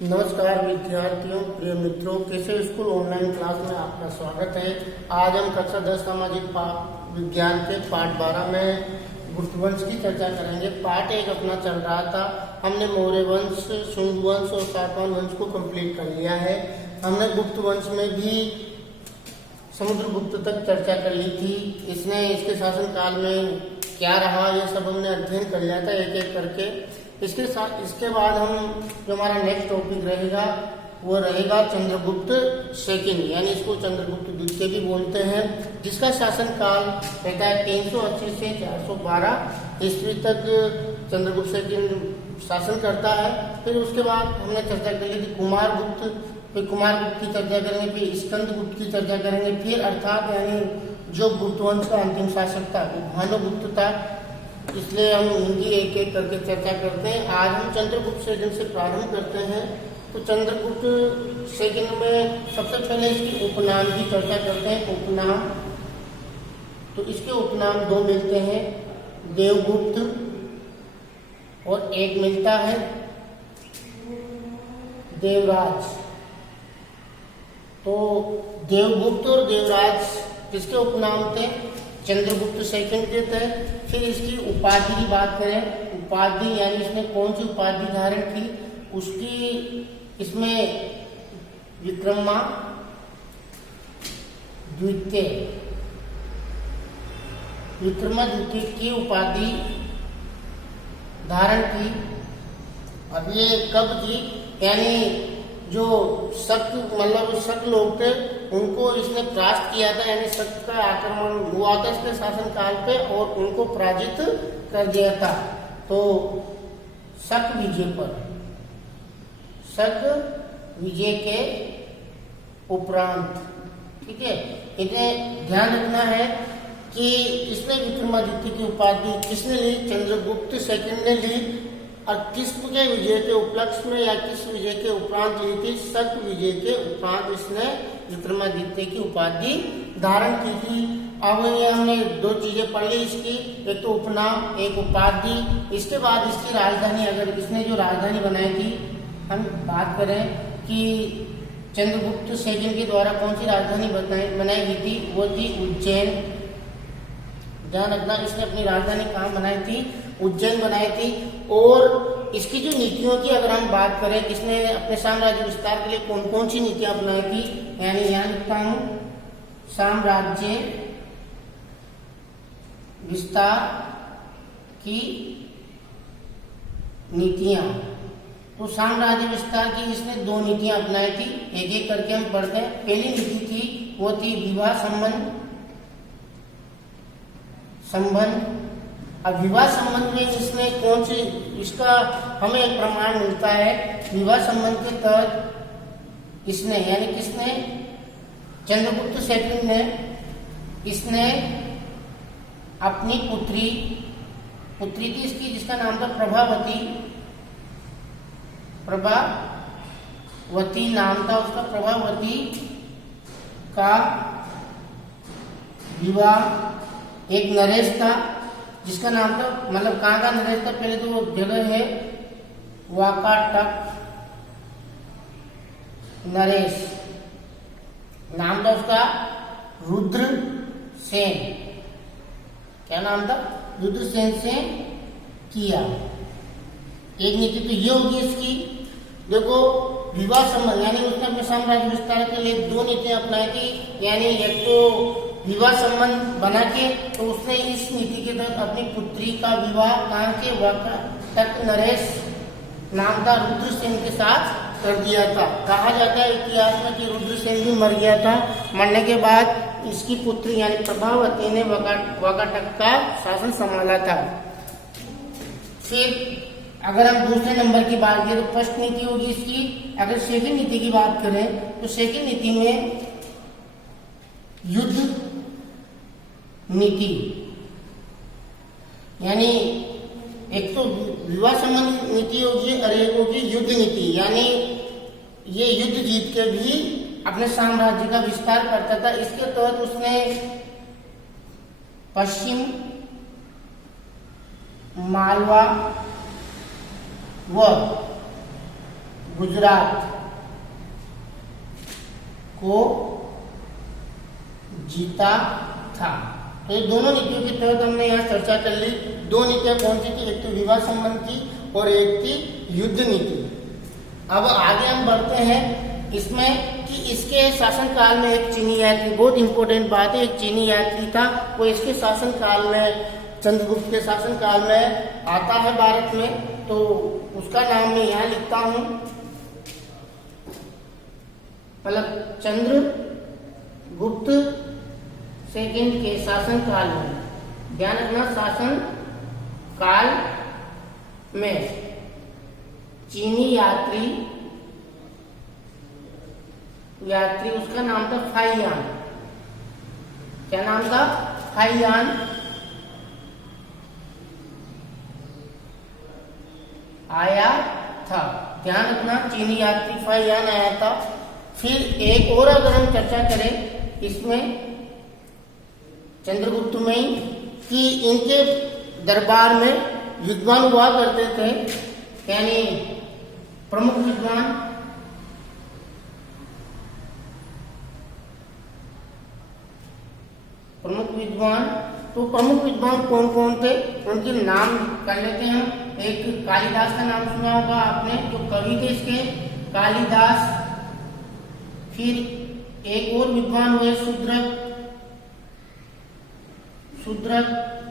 नमस्कार विद्यार्थियों, प्रिय मित्रों, कैसे स्कूल ऑनलाइन क्लास में आपका स्वागत है। आज हम कक्षा 10 सामाजिक विज्ञान के पाठ 12 में गुप्त वंश की चर्चा करेंगे। पाठ 1 अपना चल रहा था। हमने मौर्य वंश, शुंग वंश और सातवाहन वंश को कंप्लीट कर लिया है। हमने गुप्त वंश में भी समुद्रगुप्त तक चर्चा कर ली थी। इसके शासन काल में क्या रहा, ये सब हमने अध्ययन कर लिया था एक एक करके। इसके बाद हम जो हमारा नेक्स्ट टॉपिक रहेगा वो रहेगा चंद्रगुप्त सेकंड, यानी इसको चंद्रगुप्त द्वितीय भी बोलते हैं, जिसका शासन काल रहता है 380 से 412 ईस्वी तक चंद्रगुप्त सेकंड शासन करता है। फिर उसके बाद हमने चर्चा कर ली थी कुमारगुप्त, फिर कुमारगुप्त की चर्चा करेंगे, फिर स्कंदगुप्त की चर्चा करेंगे, फिर अर्थात यानी जो गुप्त वंश का अंतिम शासक था वो भानुगुप्त था। इसलिए हम इनकी एक एक करके चर्चा करते हैं। आज हम चंद्रगुप्त सेकंड से प्रारंभ करते हैं। तो चंद्रगुप्त सेकंड में सबसे पहले इसकी उपनाम की चर्चा करते हैं। उपनाम, तो इसके उपनाम 2 मिलते हैं, देवगुप्त और एक मिलता है देवराज। तो देवगुप्त और देवराज किसके उपनाम थे? चंद्रगुप्त सेकंड के थे। फिर इसकी उपाधि की बात करें, उपाधि यानी इसने कौन सी उपाधि धारण की, उसकी इसमें विक्रमादित्य की उपाधि धारण की। अब ये कब की, यानी जो शक लोग थे उनको इसने परास्त किया था, यानी शक का आक्रमण हुआ था इसके शासन काल पे और उनको पराजित कर दिया था। तो शक विजय के उपरांत, ठीक है, इन्हें ध्यान रखना है कि इसने विक्रमादित्य की उपाधि किसने ली? चंद्रगुप्त सेकंड ने ली। और किस के विजय के उपलक्ष्य में या किस विजय के उपरांत ली थी? शक विजय के उपरांत इसने विक्रमादित्य की उपाधि धारण की थी। अब ये हमने 2 चीजें पढ़ ली इसकी, एक तो उपनाम, एक उपाधि। इसके बाद इसकी राजधानी, अगर इसने जो राजधानी बनाई थी, हम बात करें कि चंद्रगुप्त सेकंड के द्वारा कौन सी राजधानी बनाई गई थी, वो थी उज्जैन। ध्यान रखना, इसने अपनी राजधानी कहाँ बनाई थी? उज्जैन बनाई थी। और इसकी जो नीतियों की अगर हम बात करें, इसने अपने साम्राज्य विस्तार के लिए कौन कौन सी नीतियां अपनाई थी, यानी यहाँ लिखता हूं साम्राज्य विस्तार की नीतियां। तो साम्राज्य विस्तार की इसने 2 नीतियां अपनाई थी, एक एक करके हम पढ़ते हैं। पहली नीति थी वो थी विवाह संबंध। अब विवाह संबंध में इसने कौन सी, इसका हमें एक प्रमाण मिलता है। विवाह संबंध के तहत इसने, यानी किसने? चंद्रगुप्त सेकंड ने, इसने अपनी पुत्री थी इसकी, जिसका नाम था प्रभावती नाम था उसका, प्रभावती का विवाह एक नरेश था जिसका नाम था, मतलब कहाँ का नरेश था? पहले तो वो जगह है वाकाटक नरेश, नाम था उसका रुद्रसेन। क्या नाम था? रुद्रसेन से किया। एक नीति तो ये होगी इसकी। देखो, विवाह संबंध, यानी उसने अपने साम्राज्य विस्तार के लिए 2 नीतियां अपनाई थी। यानी एक तो विवाह संबंध बना के, तो उसने इस नीति के तहत अपनी पुत्री का विवाह कहाँ के? वाकाटक नरेश नाम था रुद्रसेन के साथ कर दिया था। कहा जाता है इतिहास में कि रुद्रसेन भी मर गया था। मरने के बाद इसकी पुत्री यानी प्रभावती ने वाकाटक का शासन संभाला था। फिर अगर हम दूसरे नंबर की बात करें तो फर्स्ट नीति होगी इसकी। अगर सेकंड नीति की बात करें तो सेकंड नीति में युद्ध नीति, यानी एक तो विवाह संबंधी नीति होगी और एक होगी युद्ध नीति, यानी ये युद्ध जीत के भी अपने साम्राज्य का विस्तार करता था। इसके तहत उसने पश्चिम मालवा व गुजरात को जीता था। तो ये दोनों नीतियों के तहत हमने यहाँ चर्चा कर ली। दो नीतियां कौन सी थी, एक तो विवाह संबंध की और एक थी युद्ध नीति। अब आगे हम बढ़ते हैं इसमें कि इसके शासनकाल में एक चीनी यात्री, बहुत इंपॉर्टेंट बात है, एक चीनी यात्री था, वो इसके शासनकाल में, चंद्रगुप्त के शासनकाल में आता है भारत में। तो उसका नाम मैं यहाँ लिखता हूँ, मतलब चंद्रगुप्त सेकंड के शासन काल में, ध्यान रखना, शासन काल में चीनी यात्री उसका नाम था फाइयान। क्या नाम था? फाइयान आया था। ध्यान रखना, चीनी यात्री फाइयान आया था। फिर एक और अगर हम चर्चा करें इसमें चंद्रगुप्त में ही, कि इनके दरबार में विद्वान हुआ करते थे, यानी प्रमुख विद्वान। तो प्रमुख विद्वान कौन कौन थे, उनके नाम कर लेते हैं हम। एक कालिदास का नाम सुना होगा आपने, जो कवि थे इसके, कालिदास। फिर एक और विद्वान हुए शूद्रक।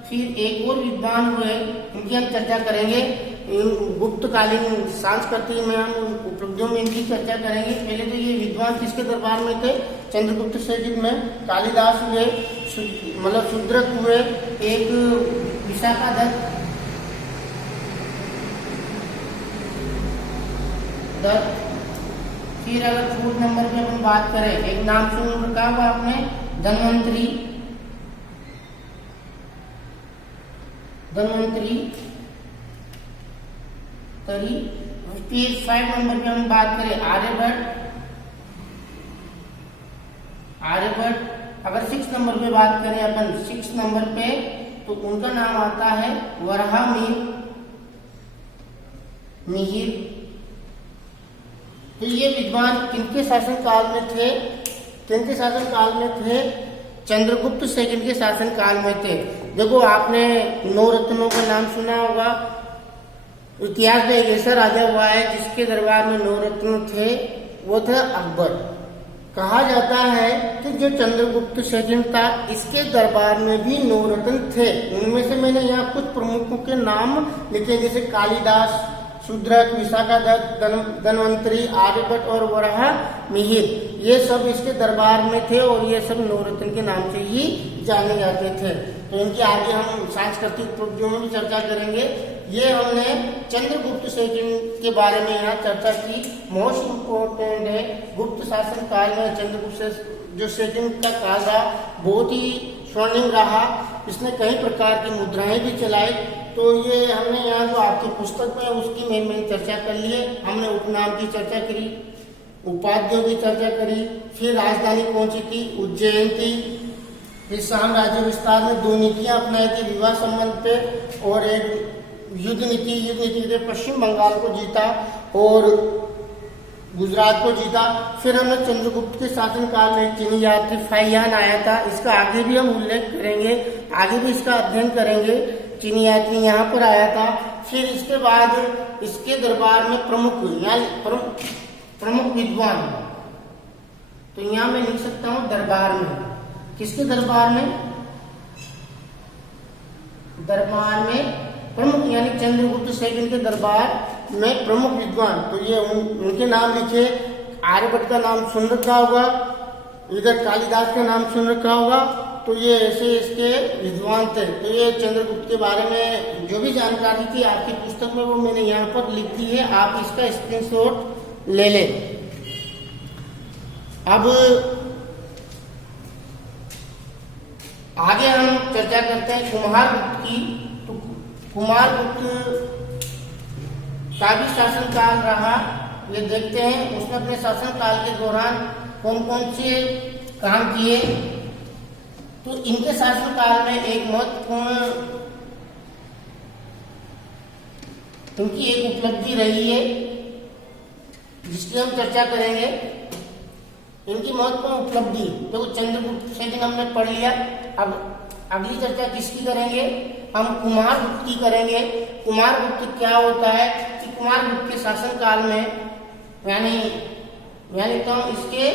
फिर एक और विद्वान हुए, इनकी हम चर्चा करेंगे। गुप्तकालीन संस्कृति में हम उपलब्धियों में इनकी चर्चा करेंगे। पहले तो ये विद्वान किसके दरबार में थे? चंद्रगुप्त सेकंड में। कालिदास हुए, मतलब शूद्रक हुए, एक विशाखादत्त, फिर अगर फोर्थ नंबर पे अपन बात करें, एक नाम सुन रखा होगा आपने, धन्वंतरी। फिर 5 नंबर पे हम बात करें आर्यभट्ट। अगर 6 नंबर पे बात करें अपन, 6 नंबर पे, तो उनका नाम आता है मिहिर। तो ये विद्वान किनके शासन काल में थे? किनके शासन काल में थे? चंद्रगुप्त सेकंड के शासन काल में थे। देखो, आपने 9 रत्नों का नाम सुना होगा। इतिहास में एक ऐसा राजा हुआ है जिसके दरबार में 9 रत्न थे, वो था अकबर। कहा जाता है कि जो चंद्रगुप्त सेकंड था, इसके दरबार में भी 9 रत्न थे। उनमें से मैंने यहाँ कुछ प्रमुखों के नाम लिखे, जैसे कालिदास, शूद्रक, विशाखादत्त, धन्वंतरी, आर्यभट्ट और वराहमिहिर। ये सब इसके दरबार में थे और ये सब 9 रत्न के नाम से ही जाने जाते थे। तो इनकी आगे हम सांस्कृतिक उपलब्धियों में भी चर्चा करेंगे। ये हमने चंद्रगुप्त सेकंड के बारे में यहाँ चर्चा की। मोस्ट इम्पोर्टेंट है, गुप्त शासन काल में चंद्रगुप्त जो सेकंड का काल था, बहुत ही स्वर्णिम रहा। इसने कई प्रकार की मुद्राएं भी चलाई। तो ये हमने यहाँ जो आपकी पुस्तक में उसकी मैंने चर्चा कर ली है। हमने उपनाम की चर्चा करी, उपाधियों की चर्चा करी, फिर राजधानी कौन सी थी? उज्जैन थी। फिर साम्राज्य विस्तार में 2 नीतियां अपनाई थी, विवाह संबंध पे और एक युद्ध नीति से पश्चिम बंगाल को जीता और गुजरात को जीता। फिर हमने चंद्रगुप्त के शासनकाल में चीनी यात्री फाइयान आया था, इसका आगे भी हम उल्लेख करेंगे, आगे भी इसका अध्ययन करेंगे। चीनी यात्री यहाँ पर आया था। फिर इसके बाद इसके दरबार में प्रमुख विद्वान, तो यहाँ मैं लिख सकता हूँ दरबार में। किसके दरबार में? दरबार में प्रमुख, यानी चंद्रगुप्त सेकंड के दरबार में प्रमुख विद्वान। तो ये उनके नाम लिखे। आर्यभट्ट का नाम सुन रखा होगा, इधर कालिदास का नाम सुन रखा होगा। तो ये ऐसे इसके विद्वान थे। तो ये चंद्रगुप्त के बारे में जो भी जानकारी थी आपकी पुस्तक में, वो मैंने यहाँ पर लिख दी है, आप इसका स्क्रीनशॉट ले लें। अब आगे हम चर्चा करते हैं कुमारगुप्त की। तो कुमारगुप्त का भी शासनकाल रहा, ये देखते हैं उसने अपने शासनकाल के दौरान कौन कौन से काम किए। तो इनके शासनकाल में एक महत्वपूर्ण इनकी एक उपलब्धि रही है जिसकी हम चर्चा करेंगे। इनकी महत्वपूर्ण उपलब्धि तो चंद्रगुप्त से दिन हमने पढ़ लिया। अब अगली चर्चा किसकी करेंगे, हम कुमारगुप्त की करेंगे। कुमारगुप्त क्या होता है कि कुमारगुप्त के शासन काल में यानी तो हम इसके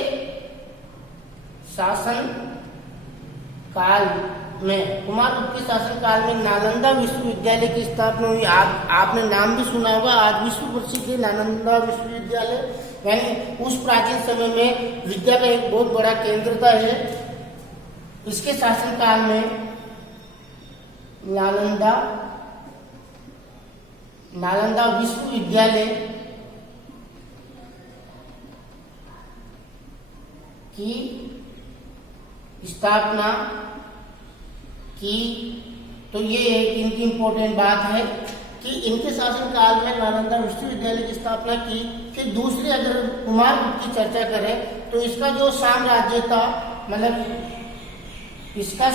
शासन काल में, कुमारगुप्त के शासन काल में नालंदा विश्वविद्यालय की स्थापना हुई। आपने नाम भी सुना होगा, आज विश्व प्रसिद्ध है नालंदा विश्वविद्यालय। यानी उस प्राचीन समय में विद्या का एक बहुत बड़ा केंद्र था है। इसके शासन काल में नालंदा विश्वविद्यालय की स्थापना की। तो ये एक इनकी इंपॉर्टेंट बात है कि इनके शासन काल में नालंदा विश्वविद्यालय की स्थापना की। फिर दूसरी अगर कुमारगुप्त की चर्चा करें तो इसका जो साम्राज्य था, मतलब इसका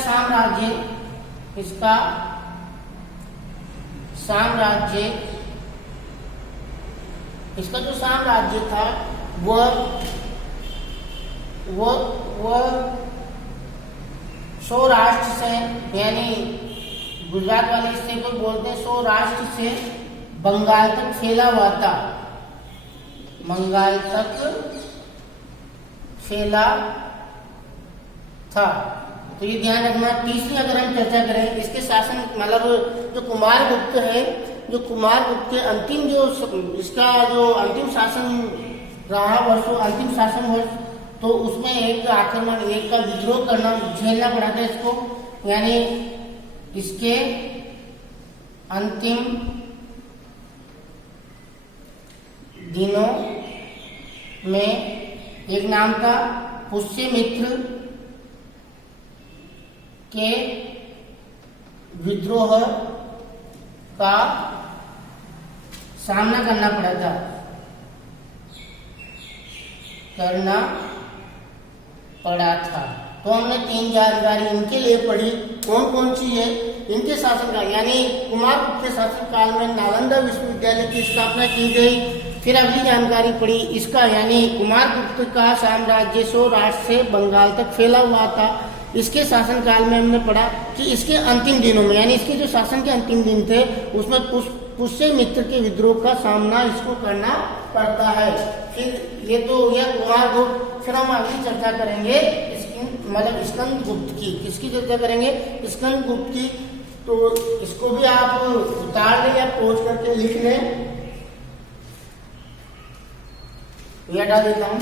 जो साम्राज्य था वह सौराष्ट्र से, यानी गुजरात वाले हिस्से को बोलते हैं सौराष्ट्र से बंगाल तक फैला हुआ था। तो ये ध्यान रखना। तीसरी अगर हम चर्चा करें इसके शासन, मतलब जो कुमारगुप्त है, जो कुमारगुप्त के अंतिम इसका जो अंतिम शासन रहा अंतिम शासन वर्ष, तो उसमें एक आक्रमण, एक का विद्रोह झेलना पड़ा था इसको। यानी इसके अंतिम दिनों में एक नाम था पुष्यमित्र के विद्रोह का सामना करना पड़ा था। तो हमने 3 जानकारी इनके लिए पढ़ी। कौन कौन सी है, इनके शासनकाल यानी कुमारगुप्त के शासनकाल में नालंदा विश्वविद्यालय की स्थापना की गई। फिर अगली जानकारी पढ़ी इसका, यानी कुमारगुप्त का साम्राज्य सौराष्ट्र से बंगाल तक फैला हुआ था। इसके शासनकाल में हमने पढ़ा कि इसके अंतिम दिनों में, यानी इसके जो शासन के अंतिम दिन थे उसमें पुष्यमित्र के विद्रोह का सामना इसको करना पड़ता है। फिर ये तो हो गया कुमारगुप्त। फिर हम अगली चर्चा करेंगे मतलब स्कंदगुप्त की। किसकी चर्चा करेंगे, स्कंदगुप्त की। तो इसको भी आप उतार लें या पोज करके लिख लें, ये हटा देता हूं।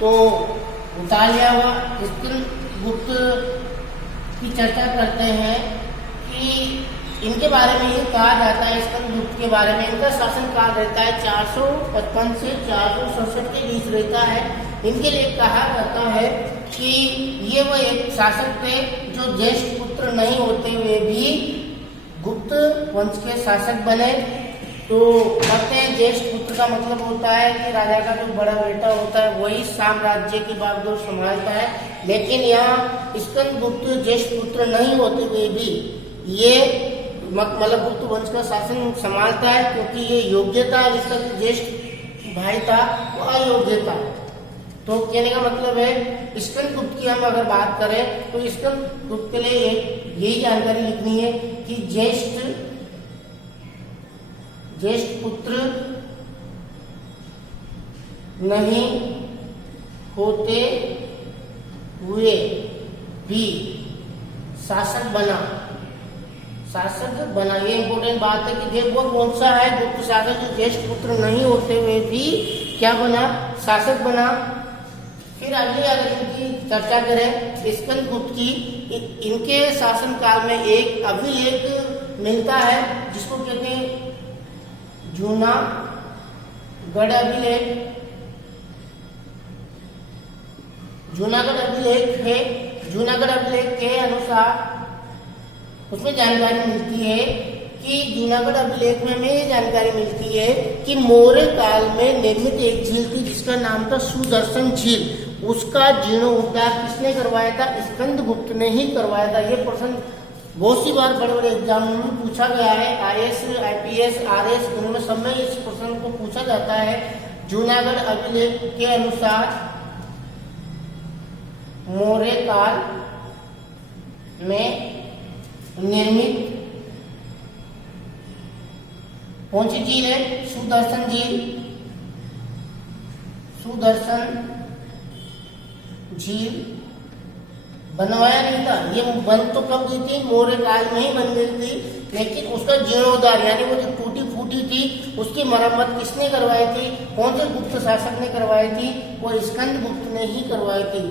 तो उतार लिया हुआ। स्कंदगुप्त की चर्चा करते हैं कि इनके बारे में ये कहा जाता है, स्कंदगुप्त के बारे में, इनका शासन काल रहता है 455 से 467 के बीच रहता है। इनके लिए कहा जाता है कि ये वो एक शासक थे जो ज्येष्ठ पुत्र नहीं होते हुए भी गुप्त वंश के शासक बने। तो कहते हैं ज्येष्ठ पुत्र का मतलब होता है कि राजा का जो बड़ा बेटा होता है वही साम्राज्य की बागडोर संभालता है। लेकिन यहाँ स्कंदगुप्त ज्येष्ठ पुत्र नहीं होते हुए भी ये मतलब गुप्त वंश का शासन संभालता है, क्योंकि ये योग्य था। इसका जो ज्येष्ठ भाई था वो अयोग्य था। तो कहने का मतलब है स्कंदगुप्त की हम अगर बात करें तो स्कंदगुप्त के लिए यही जानकारी लिखनी है कि ज्येष्ठ पुत्र नहीं होते हुए भी शासक बना। ये इंपॉर्टेंट बात है कि देखो कौन सा है गुप्त शासक जो ज्येष्ठ पुत्र नहीं होते हुए भी क्या बना, शासक बना। फिर अगली अगर इनकी चर्चा करें स्कंदगुप्त की, इनके शासन काल में एक अभिलेख मिलता है जिसको कहते हैं जूनागढ़ अभिलेख। जूनागढ़ अभिलेख है। जूनागढ़ अभिलेख के अनुसार उसमें जानकारी मिलती है कि जूनागढ़ अभिलेख में हमें ये जानकारी मिलती है कि मौर्य काल में निर्मित एक झील थी जिसका नाम था सुदर्शन झील। उसका जीर्णोद्धार किसने करवाया था, स्कंदगुप्त ने ही करवाया था। ये प्रश्न बहुत सी बार बड़े बड़े एग्जाम में पूछा गया है। IAS, IPS, RS इनमें सब में इस प्रश्न को पूछा जाता है। जूनागढ़ अभिलेख के अनुसार मौर्य काल में निर्मित कौन सी झील है? सुदर्शन झील। सुदर्शन झील बनवाया नहीं था। ये बन तो कब गई थी? मौर्य काल में ही बन गई थी, लेकिन उसका जीर्णोद्धार यानी वो जो टूटी फूटी थी उसकी मरम्मत किसने करवाई थी? कौन से गुप्त शासक ने करवाई थी? वो स्कंदगुप्त ने ही करवाई थी।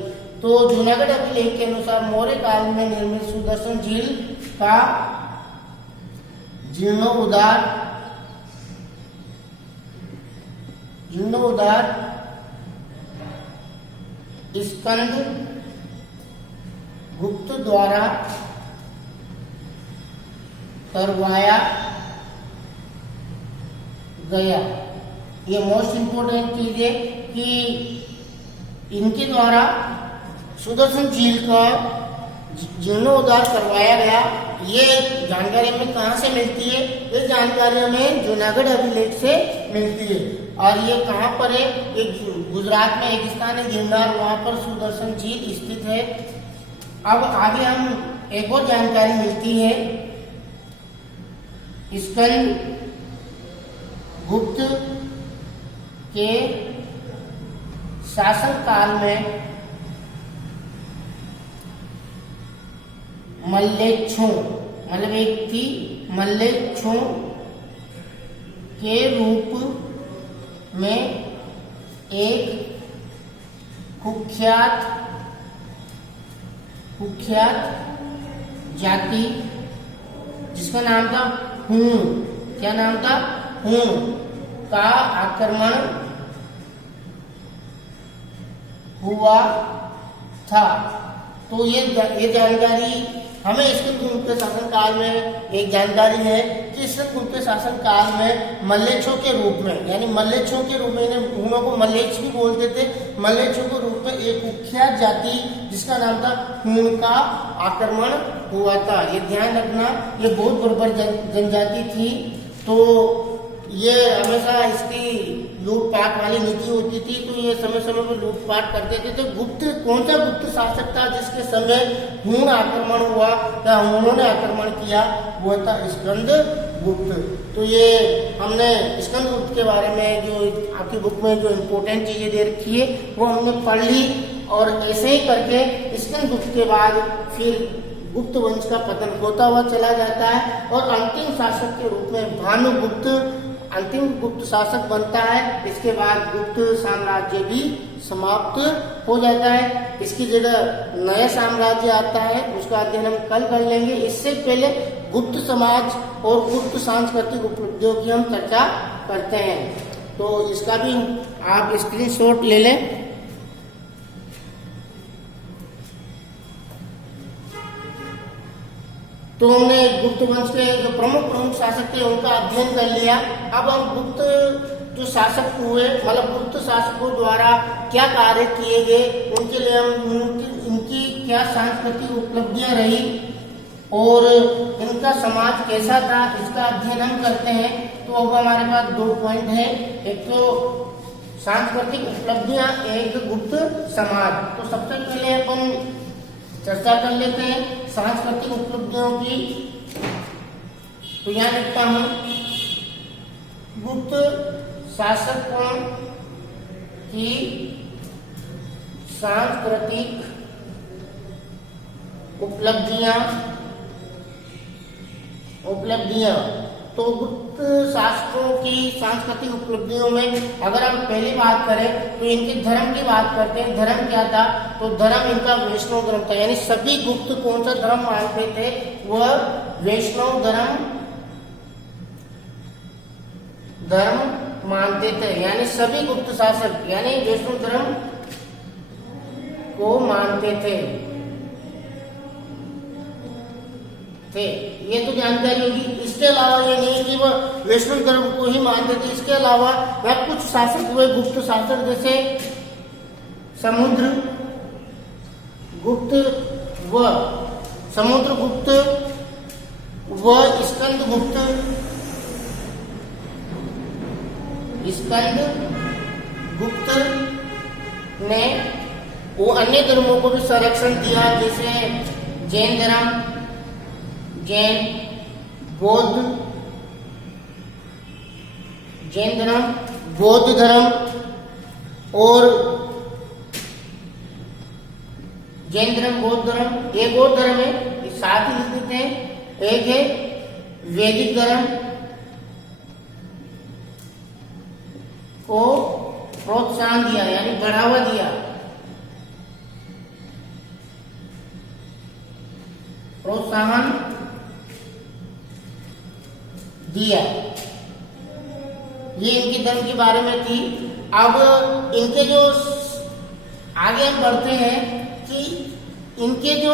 तो जूनागढ़ अभिलेख के अनुसार मौर्य काल में निर्मित सुदर्शन झील का जीर्णोद्धार स्कंद गुप्त द्वारा करवाया गया। ये मोस्ट इंपोर्टेंट चीज है कि इनके द्वारा सुदर्शन झील का जीर्णोद्धार करवाया गया। ये जानकारी हमें कहाँ से मिलती है? ये जानकारी हमें जूनागढ़ अभिलेख से मिलती है। और ये कहाँ पर है? ये गुजरात में एक स्थान है गिरनार, वहां पर सुदर्शन झील स्थित है। अब आगे हम एक और जानकारी मिलती है। स्कंद गुप्त के शासन काल में मल्लेच्छों मतलब एक थी मल्लेच्छों के रूप में एक कुख्यात जाति जिसका नाम था हूण। क्या नाम था? हूण का आक्रमण हुआ था। तो ये जानकारी हमें स्कंदगुप्त के शासन काल में एक जानकारी है कि स्कंदगुप्त के शासन काल में मल्लेच्छों के रूप में यानी मल्लेच्छों के रूप में हूणों को मल्लेच्छ भी बोलते थे। मल्लेच्छों के रूप में एक कुख्यात जाति जिसका नाम था हूण का आक्रमण हुआ था। ये ध्यान रखना, ये बहुत बर्बर जनजाति थी। तो ये हमेशा इसकी लूटपाट वाली नीति होती थी। तो ये समय समय पर लूटपाट करते थे। तो गुप्त कौन सा गुप्त शासक था जिसके समय हूण आक्रमण हुआ या हूणों ने आक्रमण किया? वो था स्कंदगुप्त। तो ये हमने स्कंदगुप्त के बारे में जो आपकी बुक में जो इम्पोर्टेंट चीजें दे रखी है वो हमने पढ़ ली। और ऐसे ही करके स्कंदगुप्त के बाद फिर गुप्त वंश का पतन होता हुआ चला जाता है और अंतिम शासक के रूप में भानुगुप्त अंतिम गुप्त शासक बनता है। इसके बाद गुप्त साम्राज्य भी समाप्त हो जाता है। इसकी जगह नया साम्राज्य आता है, उसका अध्ययन हम कल कर लेंगे। इससे पहले गुप्त समाज और गुप्त सांस्कृतिक उपलब्धियों की हम चर्चा करते हैं। तो इसका भी आप स्क्रीनशॉट ले लें। तो हमने गुप्त वंश के जो प्रमुख शासक थे उनका अध्ययन कर लिया। अब हम गुप्त जो शासक हुए मतलब गुप्त शासकों द्वारा क्या कार्य किए गए, उनके लिए हम इनकी क्या सांस्कृतिक उपलब्धियां रही और इनका समाज कैसा था, इसका अध्ययन हम करते हैं। तो अब हमारे पास 2 पॉइंट है। एक तो सांस्कृतिक उपलब्धियां, एक गुप्त समाज। तो सबसे पहले अपन चर्चा कर लेते हैं सांस्कृतिक उपलब्धियों की। तो यहाँ लिखता हूं गुप्त शासकों की सांस्कृतिक उपलब्धियां। तो गुप्त शासकों की सांस्कृतिक उपलब्धियों में अगर हम पहली बात करें तो इनके धर्म की बात करते हैं। धर्म क्या था? तो धर्म इनका वैष्णव धर्म था। यानी सभी गुप्त कौन सा धर्म मानते थे? वह वैष्णव धर्म मानते थे। यानी सभी गुप्त शासक यानी वैष्णव धर्म को मानते थे। ये तो जानकारी होगी। इसके अलावा ये नहीं कि वह वैष्णव धर्म को ही मानते थे। इसके अलावा वह कुछ शासक हुए गुप्त शासक, जैसे समुद्रगुप्त वह स्कंदगुप्त ने वो अन्य धर्मों को भी संरक्षण दिया, जैसे जैन धर्म, बौद्ध धर्म और जैन धर्म, बौद्ध धर्म, एक और धर्म है साथ ही लिख देते हैं, एक है वैदिक धर्म को प्रोत्साहन दिया यानी बढ़ावा दिया, प्रोत्साहन दिया। ये इनके धर्म के बारे में थी। अब इनके जो आगे हम बढ़ते हैं कि इनके जो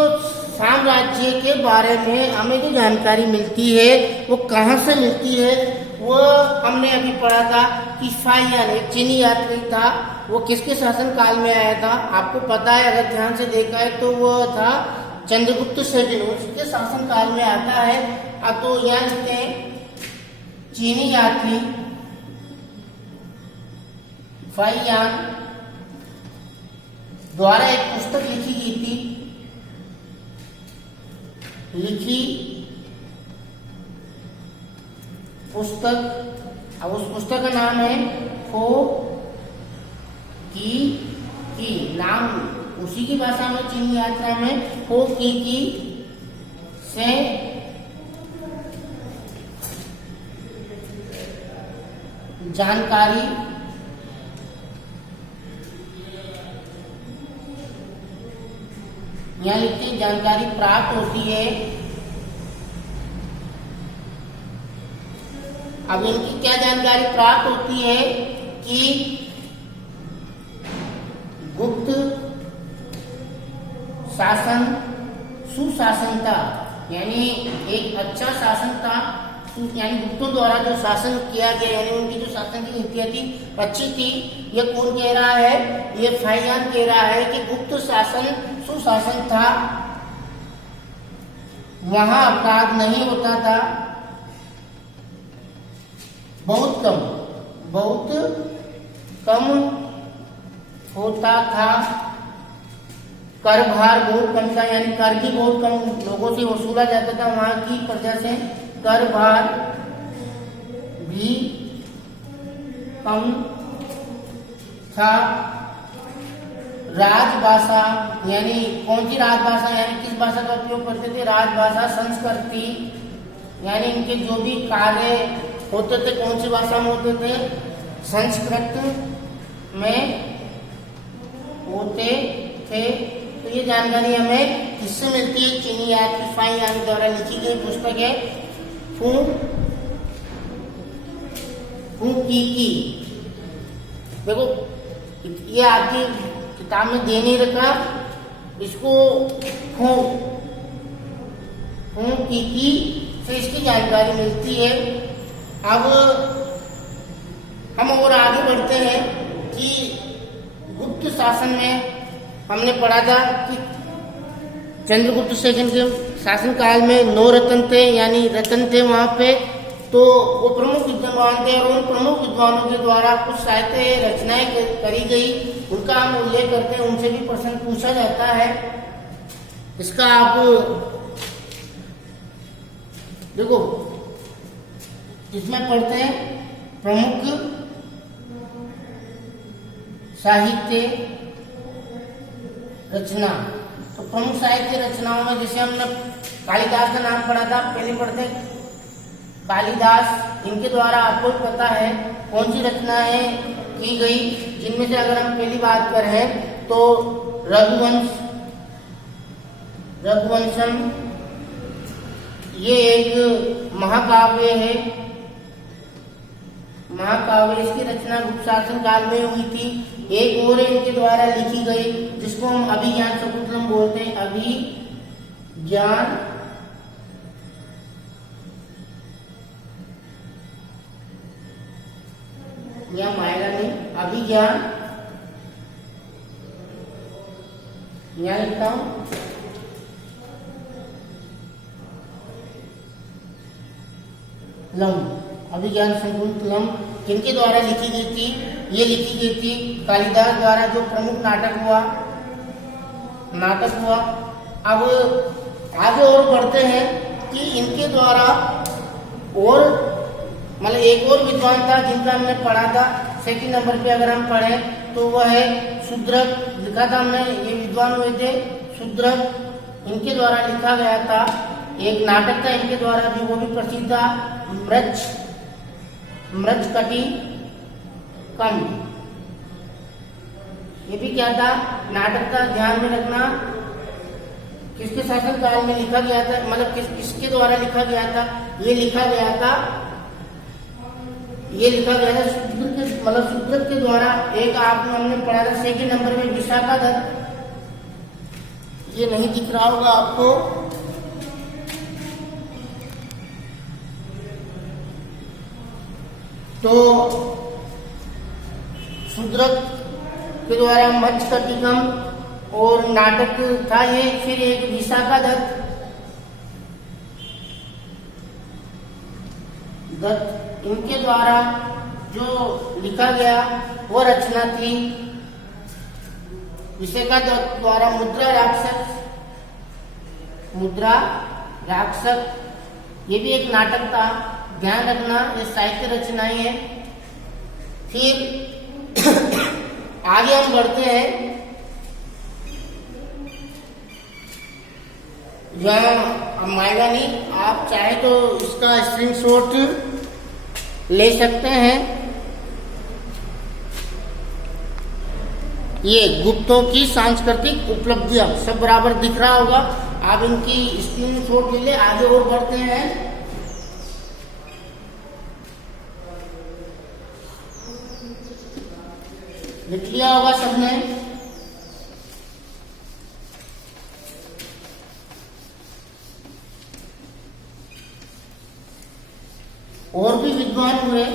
साम्राज्य के बारे में हमें जो जानकारी मिलती है वो कहाँ से मिलती है, वो हमने अभी पढ़ा था कि फाहियान एक चीनी यात्री था, वो किसके शासन काल में आया था आपको पता है, अगर ध्यान से देखा है तो वो था चंद्रगुप्त सेकंड, उसके शासन काल में आता है। अब तो यहाँ लिखते हैं चीनी यात्री फाहियान द्वारा एक पुस्तक लिखी गई थी, अब उस पुस्तक का नाम है खो की नाम उसी की भाषा में चीनी यात्रा में खो की से जानकारी यहाँ लिखते जानकारी प्राप्त होती है। अब इनकी क्या जानकारी प्राप्त होती है कि गुप्त शासन सुशासन था, यानी एक अच्छा शासन था, यानी गुप्तों द्वारा जो शासन किया गया यानी उनकी जो शासन की नीतियां थी अच्छी थी। ये कौन कह रहा है, ये फाहियान कह रहा है कि गुप्त शासन सुशासन था, वहां अपराध नहीं होता था, बहुत कम होता था, कर भार बहुत कम था, यानी कर भी बहुत कम लोगों से वसूला जाता था, वहां की प्रजा से कर भार भी कम था। राजभाषा यानी कौन सी राजभाषा, यानी किस भाषा का उपयोग करते थे, राजभाषा। संस्कृति यानी इनके जो भी कार्य होते थे कौन सी भाषा में होते थे, संस्कृत में होते थे। तो ये जानकारी हमें किससे मिलती है, चीनी यात्री फाहियान द्वारा लिखी गई पुस्तक है फू की। देखो ये आपकी किताब में दे नहीं रखा, इसको फू की से इसकी जानकारी मिलती है। अब हम और आगे बढ़ते हैं कि गुप्त शासन में हमने पढ़ा था कि चंद्रगुप्त सेकंड के शासन काल में 9 रत्न थे, यानी रत्न थे वहां पे, तो वो प्रमुख विद्वान थे और उन प्रमुख विद्वानों के द्वारा कुछ साहित्य रचनाएं करी गई, उनका हम उल्लेख करते हैं, उनसे भी प्रश्न पूछा जाता है। इसका आप देखो इसमें पढ़ते हैं प्रमुख साहित्य रचना। तो प्रमुख साहित्य रचनाओं में जैसे हमने कालिदास का नाम पढ़ा था, पहले पढ़ते कालिदास, इनके द्वारा आपको पता है कौन सी रचनाएं की गई, जिनमें से अगर हम पहली बात करें तो रघुवंशम ये एक महाकाव्य है, महाकाव्य, इसकी रचना गुप्त शासन काल में हुई थी। एक और इनके द्वारा लिखी गई जिसको हम अभिज्ञान शकुंतलम बोलते हैं, अभिज्ञान या मायला नहीं, अभिज्ञान यहाँ लिखता हूं अभिज्ञान शकुंतलम किनके द्वारा लिखी गई थी? ये लिखी गई थी कालिदास द्वारा, जो प्रमुख नाटक हुआ। अब आगे और बढ़ते हैं कि इनके द्वारा और मतलब एक और विद्वान था जिनका हमने पढ़ा था सेकंड नंबर पे, अगर हम पढ़ें तो वह है शूद्रक। लिखा था हमने, ये विद्वान हुए थे शूद्रक, इनके द्वारा लिखा गया था। एक नाटक था इनके द्वारा भी, वो भी प्रसिद्ध था, मृच्छकटिकम। ये भी क्या था? नाटक था। ध्यान में रखना किसके शासन काल में लिखा गया था, मतलब किसके द्वारा लिखा गया था? ये लिखा गया था शूद्रक के द्वारा। एक आपने हमने पढ़ा था सेकंड नंबर में विशाखादत्त, ये नहीं दिख रहा होगा आपको, तो शूद्रक के द्वारा मृच्छकटिकम और नाटक था ये। फिर एक विशाखादत्त इनके द्वारा जो लिखा गया वो रचना थी विशाखादत्त द्वारा मुद्रा राक्षस। ये भी एक नाटक था, ध्यान रखना, ये साहित्य रचनाएं हैं। फिर आगे हम बढ़ते हैं, यहाँ आएगा नहीं, आप चाहे तो इसका स्क्रीनशॉट ले सकते हैं। ये गुप्तों की सांस्कृतिक उपलब्धियां सब बराबर दिख रहा होगा, आप इनकी स्क्रीनशॉट ले ले। आगे और बढ़ते हैं, लिख लिया होगा सबने। और भी विद्वान हुए,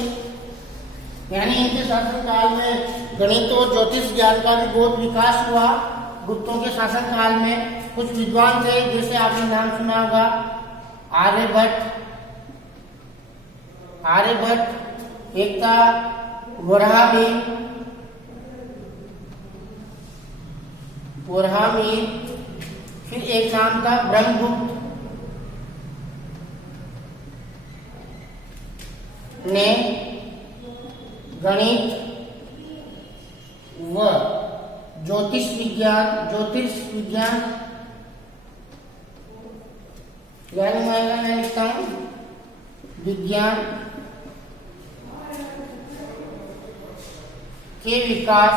यानी इनके शासन काल में गणित और ज्योतिष ज्ञान का भी बहुत विकास हुआ। गुप्तों के शासन काल में कुछ विद्वान थे, जैसे आपने नाम सुना होगा आर्यभट्ट, एक था वराहमिहिर, फिर एक नाम था ब्रह्मगुप्त ने गणित व ज्योतिष विज्ञान यानी मैं लिखता हूं विज्ञान के विकास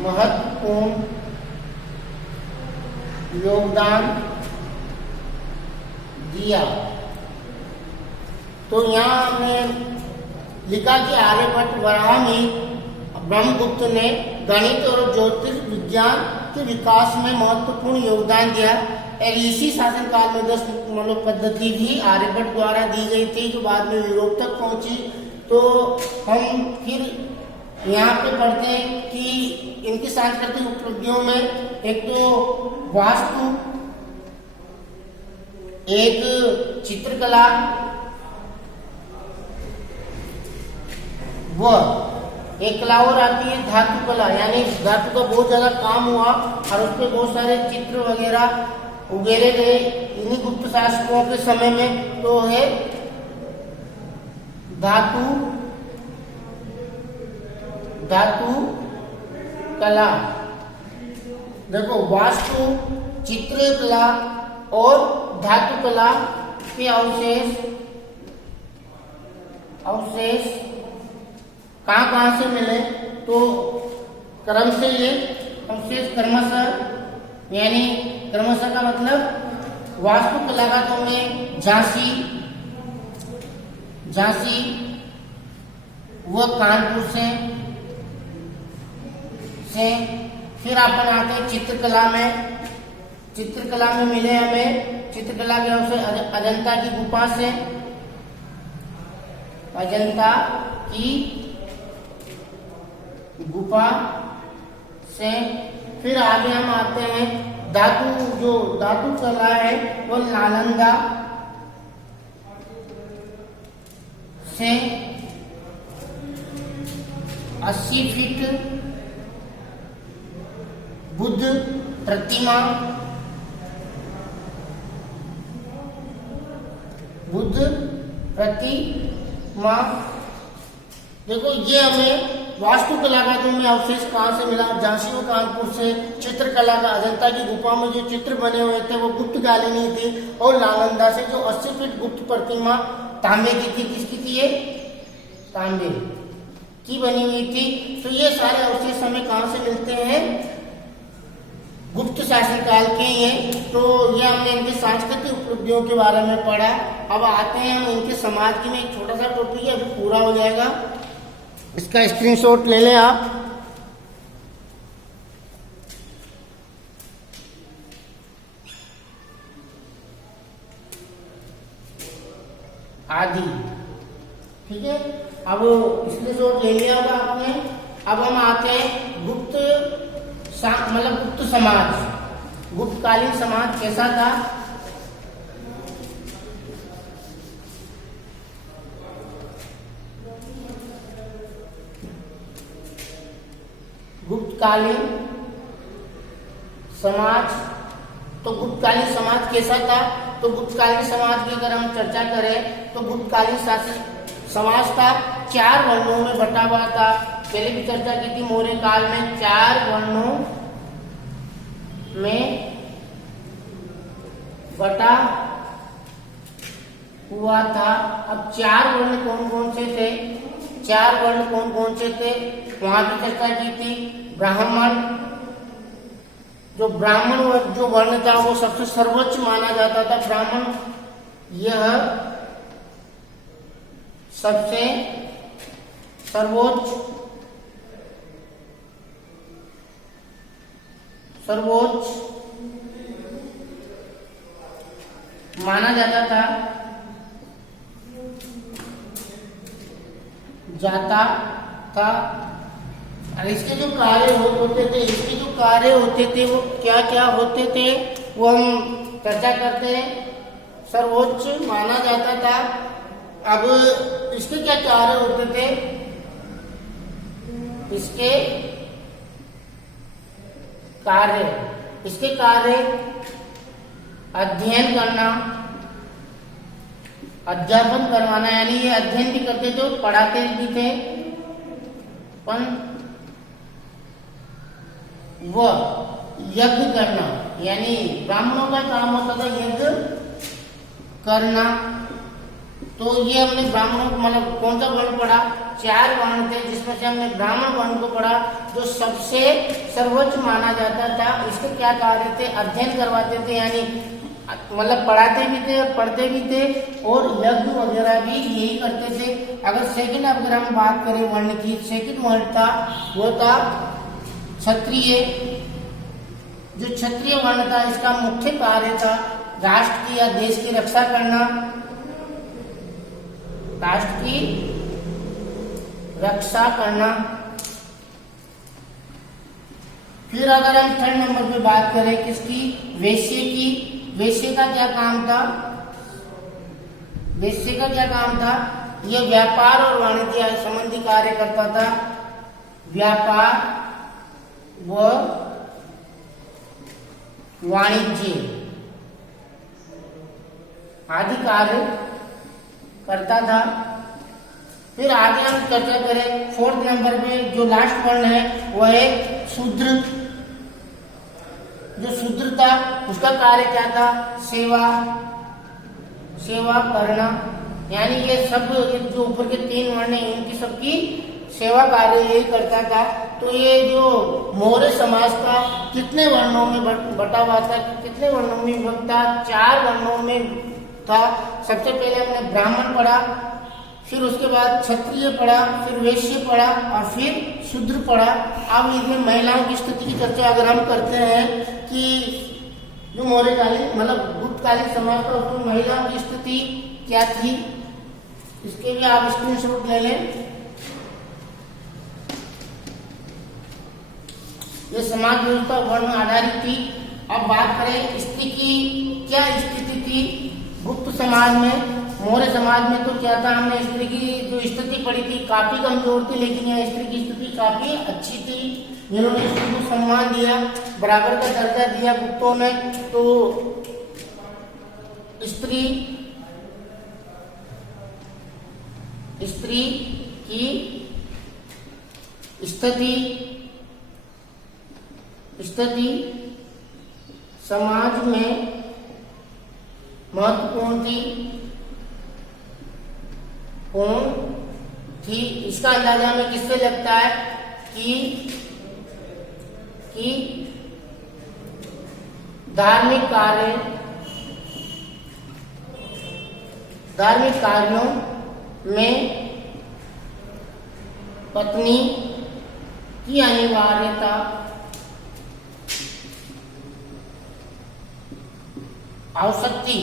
महत्वपूर्ण योगदान दिया। तो यहाँ हमने लिखा कि आर्यभट्ट, वराहमिहिर, ब्रह्मगुप्त ने गणित और ज्योतिष विज्ञान के विकास में महत्वपूर्ण योगदान दिया। इसी शासन काल में 10 पद्धति भी आर्यभट्ट द्वारा दी गई थी, जो बाद में यूरोप तक पहुंची। तो हम फिर यहाँ पे पढ़ते हैं कि इनकी सांस्कृतिक उपलब्धियों में एक तो वास्तु, एक चित्रकला व एक कला और आती है धातु कला, यानी धातु का बहुत ज्यादा काम हुआ और उस पर बहुत सारे चित्र वगैरह उगेरे गए इन्हीं गुप्त शासकों के समय में। तो है धातु कला। देखो, वास्तु, चित्रकला और धातु कला के अवशेष कहाँ से मिले? तो क्रम से ये अवशेष क्रमशः, यानी क्रमशः का मतलब वास्तुकला का तो में झांसी व कानपुर से फिर अपन आते हैं चित्रकला में मिले हमें चित्रकला के अवसर अजंता की गुफा से, फिर आगे हम आते हैं जो धातु चल रहा है वो नालंदा से 80 फीट बुद्ध प्रतिमा देखो ये हमें वास्तुकला का जो हमें अवशेष कहाँ से मिला, झांसी व कानपुर से। चित्रकला का अजंता की गुफा में जो चित्र बने हुए थे वो गुप्तकालीन थी, और नालंदा से जो 80 फीट गुप्त प्रतिमा तांबे की थी, किसकी थी ये, तांबे की बनी हुई थी। तो ये सारे अवशेष हमें कहाँ से मिलते हैं, गुप्त शासनकाल के हैं। तो ये हमने इनकी सांस्कृतिक उपलब्धियों के बारे में पढ़ा। अब आते हैं हम इनके समाज की में, एक छोटा सा टॉपिक है, अभी पूरा हो जाएगा, इसका स्क्रीनशॉट ले लें आप। आदि, ठीक है, अब स्क्रीनशॉट ले लिया होगा आपने। अब हम आते हैं गुप्त समाज, गुप्तकालीन समाज कैसा था। गुप्तकालीन समाज, तो गुप्तकालीन समाज कैसा था। तो गुप्तकालीन समाज की अगर हम चर्चा करें तो गुप्तकालीन समाज था 4 वर्णों में बटा हुआ था। पहले भी चर्चा की थी, मौर्य काल में 4 वर्णों में बटा हुआ था। अब 4 वर्ण कौन कौन से थे, 4 वर्ण कौन कौन से थे वहां भी चर्चा की थी। ब्राह्मण, जो वर्ण था वो सबसे सर्वोच्च माना जाता था। ब्राह्मण यह सबसे सर्वोच्च माना जाता था। और इसके जो कार्य होते थे वो क्या क्या होते थे वो हम चर्चा करते हैं। सर्वोच्च माना जाता था। अब इसके क्या कार्य होते थे, इसके कार्य अध्ययन करना, अध्यापन करवाना, यानी ये अध्ययन भी करते थे और पढ़ाते भी थे। व यज्ञ करना, यानी ब्राह्मणों का काम होता था यज्ञ करना। तो ये हमने ब्राह्मणों को मतलब कौन सा वर्ण पढ़ा, 4 वर्ण थे, जिसमें से हमने ब्राह्मण वर्ण को पढ़ा जो सबसे सर्वोच्च माना जाता था। इसके क्या कार्य थे, अध्ययन करवाते थे, यानी मतलब पढ़ाते भी थे और पढ़ते भी थे, और यज्ञ वगैरह भी यही करते थे। अगर हम बात करें वर्ण की, सेकंड वर्ण था वो था क्षत्रिय। जो क्षत्रिय वर्ण था इसका मुख्य कार्य था राष्ट्र की या देश की रक्षा करना, राष्ट्र की रक्षा करना। फिर अगर हम 3rd नंबर पे बात करें किसकी, वेश्य की। वेश्य का क्या काम था, यह व्यापार और वाणिज्य संबंधी कार्य करता था। व्यापार व वाणिज्य आदि कार्य करता था। फिर आगे हम चर्चा करें 4th नंबर पे, जो लास्ट वर्ण है वो है शूद्र। जो शूद्र था उसका कार्य क्या था, सेवा करना, यानी ये सब जो ऊपर के 3 वर्ण है इनकी सबकी सेवा कार्य यही करता था। तो ये जो मौर्य समाज का कितने वर्णों में बटा हुआ था, कितने वर्णों में विभक्त था, 4 वर्णों में था। सबसे पहले हमने ब्राह्मण पढ़ा, फिर उसके बाद क्षत्रिय पढ़ा, फिर वैश्य पढ़ा और फिर शूद्र पढ़ा। अब इसमें महिलाओं की स्थिति की चर्चा अगर हम करते हैं कि जो मौर्यकालीन मतलब गुप्तकालीन समाज था उसमें महिलाओं की स्थिति क्या थी, इसके भी आप स्क्रीनशॉट ले लें। ये समाज व्यवस्था वर्ण आधारित थी। अब बात करें स्त्री की क्या स्थिति थी गुप्त समाज में। मौर्य समाज में तो क्या था, हमने स्त्री की जो स्थिति पढ़ी थी काफी कमजोर थी, लेकिन यह स्त्री की स्थिति काफी अच्छी थी। जिन्होंने स्त्री को सम्मान दिया, बराबर का दर्जा दिया गुप्तों ने। तो स्त्री की स्थिति समाज में महत्वपूर्ण थी। इसका अंदाजा हमें किससे लगता है कि धार्मिक कार्यों में पत्नी की अनिवार्यता आवश्यकता थी।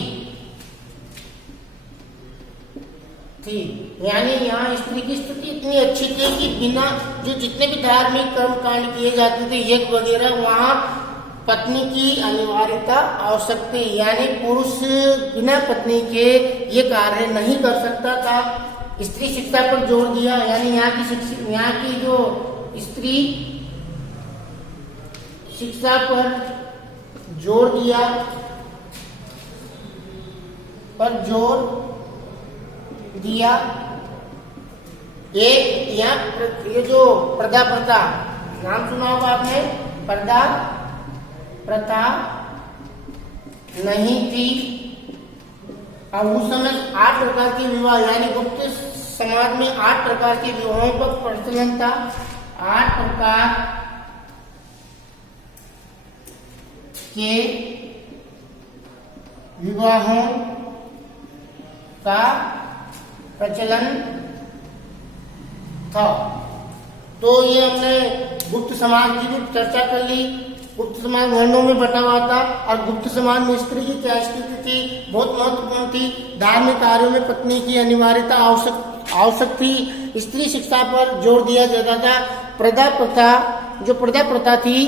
यानी यहाँ स्त्री की स्थिति इतनी अच्छी थी कि बिना जो जितने भी धार्मिक कर्म कांड किए जाते थे यज्ञ वगैरह, वहाँ पत्नी की अनिवार्यता आवश्यक थी। यानी पुरुष बिना पत्नी के ये कार्य नहीं कर सकता था। स्त्री शिक्षा पर जोर दिया, यानी यहाँ की जो स्त्री शिक्षा पर जोर दिया। एक ये जो पर्दा प्रथा, नाम सुना होगा आपने, पर्दा प्रथा नहीं थी। अब उस समय 8 प्रकार के विवाह, यानी गुप्त समाज में 8 प्रकार के विवाहों का प्रचलन था। 8 प्रकार के विवाहों का प्रचलन था। तो ये हमने गुप्त समाज की भी चर्चा कर ली। गुप्त समाज वर्णों में बटा हुआ था और गुप्त समाज में स्त्री की क्या स्थिति थी, बहुत महत्वपूर्ण थी। धार्मिक कार्यों में पत्नी की अनिवार्यता आवश्यक थी। स्त्री शिक्षा पर जोर दिया जाता था। प्रथा प्रथा थी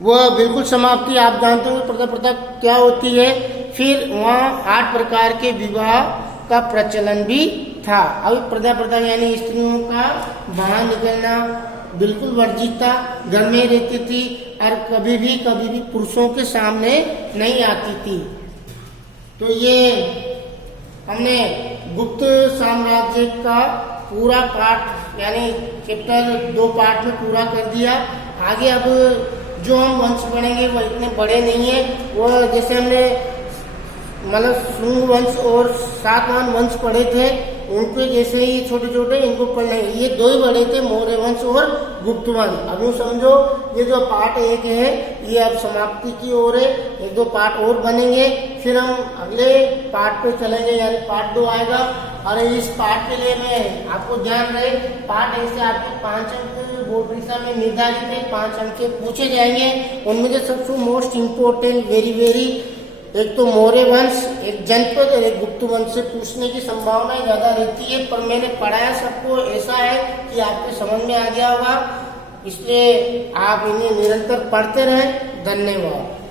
वह बिल्कुल समाप्त थी। आप जानते हो प्रथा प्रथा क्या होती है। फिर वहाँ 8 प्रकार के विवाह का प्रचलन भी था। अब प्रथा यानी स्त्रियों का बाहर निकलना बिल्कुल वर्जित था, घर में रहती थी और कभी भी पुरुषों के सामने नहीं आती थी। तो ये हमने गुप्त साम्राज्य का पूरा पाठ यानी चैप्टर 2 पार्ट में पूरा कर दिया। आगे अब जो हम वंश पढ़ेंगे वो इतने बड़े नहीं है। वो जैसे हमने मतलब शुंग वंश और सातवाहन वंश पढ़े थे, उनके जैसे ही छोटे छोटे इनको पढ़ने, ये 2 ही बड़े थे, मौर्य वंश और गुप्त वंश। अब यूँ समझो ये जो पार्ट 1 है ये अब समाप्ति की ओर है। 1-2 पार्ट और बनेंगे, फिर हम अगले पार्ट पे चलेंगे, यानी पार्ट 2 आएगा। और इस पार्ट के लिए मैं आपको ध्यान रहे, पार्ट ऐसे आपके 5 अंक बोर्ड परीक्षा में निर्धारित है, 5 अंक के पूछे जाएंगे। उनमें से सबसे मोस्ट इम्पोर्टेंट वेरी एक तो मौर्य वंश, एक जनपद और एक गुप्त वंश से पूछने की संभावना ज्यादा रहती है। पर मैंने पढ़ाया सबको ऐसा है कि आपके समझ में आ गया होगा, इसलिए आप इन्हें निरंतर पढ़ते रहें। धन्यवाद।